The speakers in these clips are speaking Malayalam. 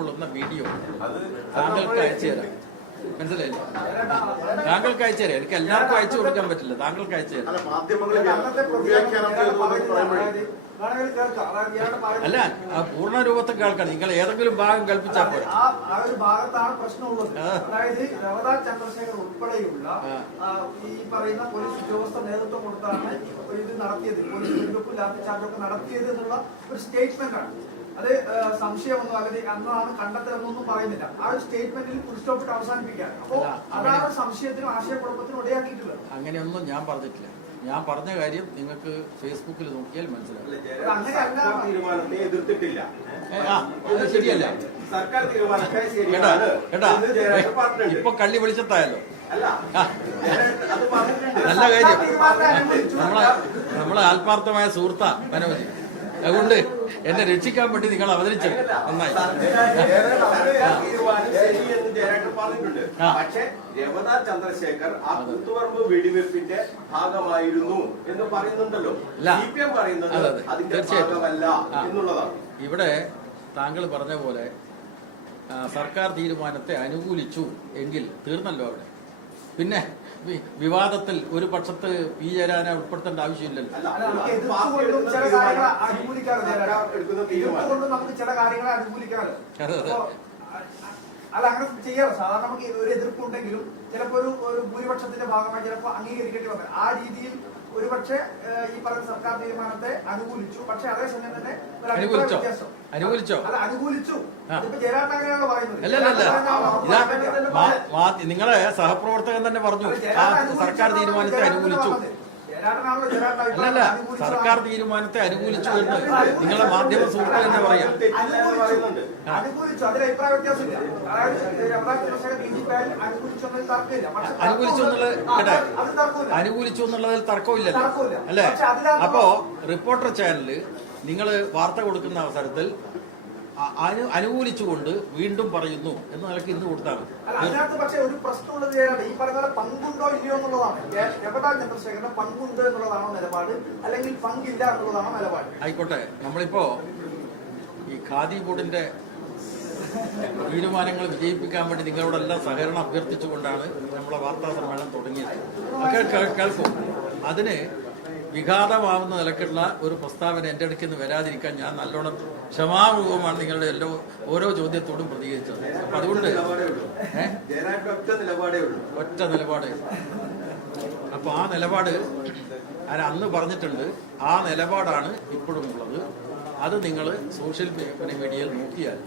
ഉൾക്കൊള്ളുന്ന വീഡിയോ. താങ്കൾക്ക് അയച്ചു തരാം മനസ്സിലായില്ലേ? താങ്കൾക്ക് അയച്ചു തരാം എനിക്ക് എല്ലാവർക്കും അയച്ചു കൊടുക്കാൻ പറ്റില്ല. താങ്കൾക്ക് അയച്ചു തരാം അല്ല ആ പൂർണ രൂപത്തിൽ കേൾക്കണം നിങ്ങൾ ഏതെങ്കിലും ഭാഗം കൽപ്പിച്ചാൽ പോരെ. ആ ഒരു ഭാഗത്താണ് പ്രശ്നമുള്ളത്. അതായത് രവതാ ചന്ദ്രശേഖർ ഉൾപ്പെടെയുള്ള ഈ പറയുന്ന പോലീസ് ഉദ്യോഗസ്ഥ നേതൃത്വം കൊടുത്താണ് ഇത് നടത്തിയത്. പോലീസ് വെടിവെപ്പ് ലാത്തി ചാർജൊക്കെ നടത്തിയത് എന്നുള്ള ഒരു സ്റ്റേറ്റ്മെന്റ് ആണ് അത് സംശയമൊന്നും അല്ലെങ്കിൽ അന്നാണ് കണ്ടെത്തലെന്നൊന്നും പറയുന്നില്ല. ആ ഒരു സ്റ്റേറ്റ്മെന്റിൽ പുരുഷോപ്പിട്ട് അവസാനിപ്പിക്കാൻ അപ്പോ അല്ല, അതാണ് സംശയത്തിനും ആശയക്കുഴപ്പത്തിനും ഇടയാക്കിയിട്ടുള്ളത്. അങ്ങനെയൊന്നും ഞാൻ പറഞ്ഞിട്ടില്ല. ഞാൻ പറഞ്ഞ കാര്യം നിങ്ങൾക്ക് ഫേസ്ബുക്കിൽ നോക്കിയാൽ മനസ്സിലാവും. തീരുമാനത്തെ എതിർത്തിട്ടില്ല. ആ അത് ശരിയല്ല. സർക്കാർ ഇപ്പൊ കള്ളി വെളിച്ചത്തായല്ലോ അല്ല അത് പറഞ്ഞിട്ടുണ്ട്. നല്ല കാര്യം. നമ്മളെ നമ്മളെ ആത്മാർത്ഥമായ സുഹൃത്താ മനോജ്. അതുകൊണ്ട് എന്നെ രക്ഷിക്കാൻ വേണ്ടി നിങ്ങൾ അവതരിച്ചത് നന്നായി. പക്ഷെ ചന്ദ്രശേഖർ ആ കൂത്തുപറമ്പ് വെടിവെപ്പിന്റെ ഭാഗമായിരുന്നു എന്ന് പറയുന്നുണ്ടല്ലോ. പറയുന്നത്. അതിന്റെ ഭാഗമല്ല എന്നുള്ളതാണ്. ഇവിടെ താങ്കൾ പറഞ്ഞ പോലെ സർക്കാർ തീരുമാനത്തെ അനുകൂലിച്ചു എങ്കിൽ തീർന്നല്ലോ അവിടെ. പിന്നെ വിവാദത്തിൽ ഒരു പക്ഷത്ത് പി ജയരാജനെ ഉൾപ്പെടുത്തേണ്ട ആവശ്യമില്ലല്ലോ അത് അതെ, അല്ല അങ്ങനെ ചെയ്യാറ് സാധാരണ നമുക്ക് ഒരു എതിർപ്പുണ്ടെങ്കിലും ചിലപ്പോ ഒരു ഒരു ഭൂരിപക്ഷത്തിന്റെ ഭാഗമായി ചിലപ്പോൾ അംഗീകരിക്കേണ്ടി വന്നത് ആ രീതിയിൽ ഒരുപക്ഷെ ഈ പറയുന്ന സർക്കാർ തീരുമാനത്തെ അനുകൂലിച്ചു. പക്ഷെ അതേസമയം തന്നെ ഒരു അഭിപ്രായ അനുകൂലിച്ചോ? വ്യത്യാസം. അനുകൂലിച്ചോ? അല്ല അനുകൂലിച്ചു. നിങ്ങളെ സഹപ്രവർത്തകൻ തന്നെ പറഞ്ഞു. സർക്കാർ തീരുമാനത്തെ അനുകൂലിച്ചു. അല്ലല്ല. സർക്കാർ തീരുമാനത്തെ അനുകൂലിച്ചു എന്ന് നിങ്ങളെ മാധ്യമ സുഹൃത്ത് തന്നെ പറയാം. അനുകൂലിച്ചു. എന്നുള്ളത് കേട്ടെ? അനുകൂലിച്ചു എന്നുള്ളതിൽ തർക്കമില്ലല്ലോ തർക്കമില്ല. അല്ലേ? അപ്പോ റിപ്പോർട്ടർ ചാനൽ നിങ്ങൾ വാർത്ത കൊടുക്കുന്ന അവസരത്തിൽ അനുകൂലിച്ചുകൊണ്ട് വീണ്ടും പറയുന്നു എന്ന നിലയ്ക്ക് ഇന്ന് കൊടുത്താൽ മതി. അതിനകത്ത് പക്ഷെ ഒരു പ്രശ്നമുള്ളത് ഈ പറഞ്ഞ പങ്കുണ്ടോ ഇല്ലയോ എന്നുള്ളതാണ്. രമണ ചന്ദ്രശേഖരന്റെ പങ്കുണ്ട് എന്നുള്ളതാണോ നിലപാട്? അല്ലെങ്കിൽ പങ്കില്ല എന്നുള്ളതാണോ നിലപാട്? ആയിക്കോട്ടെ നമ്മളിപ്പോ ഈ ഖാദി ബോർഡിന്റെ തീരുമാനങ്ങൾ വിജയിപ്പിക്കാൻ വേണ്ടി നിങ്ങളോടെല്ലാം സഹകരണം അഭ്യർത്ഥിച്ചുകൊണ്ടാണ് നമ്മളെ വാർത്താ സമ്മേളനം തുടങ്ങിയത്. കേൾക്കും. അതിന് വിഘാതമാവുന്ന നിലക്കുള്ള ഒരു പ്രസ്താവന എന്റെ അടുക്കിൽ നിന്ന് വരാതിരിക്കാൻ ഞാൻ നല്ലോണം ക്ഷമാപൂർവമാണ് നിങ്ങളുടെ എല്ലാ ഓരോ ചോദ്യത്തോടും പ്രതികരിച്ചത്. അപ്പൊ അതുകൊണ്ട് ഒറ്റ നിലപാടേ. ഉള്ളൂ നിലപാട് അപ്പൊ ആ നിലപാട് ഞാൻ അന്ന് പറഞ്ഞിട്ടുണ്ട് ആ നിലപാടാണ് ഇപ്പോഴും ഉള്ളത്. അത് നിങ്ങൾ സോഷ്യൽ മീഡിയയിൽ നോക്കിയാൽ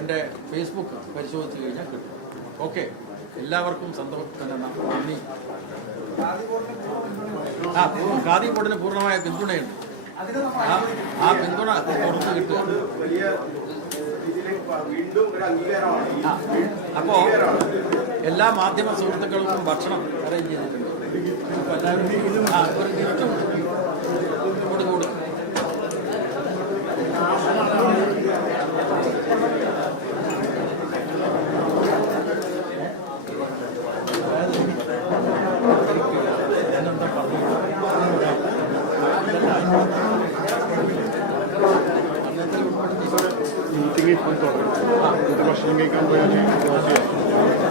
എന്റെ ഫേസ്ബുക്ക് പരിശോധിച്ച് കഴിഞ്ഞാൽ കിട്ടും. ഓക്കെ. എല്ലാവർക്കും സന്തോഷം. നന്ദി. ആ ഖാദി ബോർഡിന് പൂർണമായ പിന്തുണയുണ്ട്. ആ പിന്തുണ പുറത്ത് കിട്ടുക. അപ്പോ എല്ലാ മാധ്യമ സുഹൃത്തുക്കൾക്കും ഭക്ഷണം അറേഞ്ച് ചെയ്തിട്ടുണ്ട്. എല്ലാവരും ആ Sigrid von Torre. Dr. Maschinengegangen, euer Team.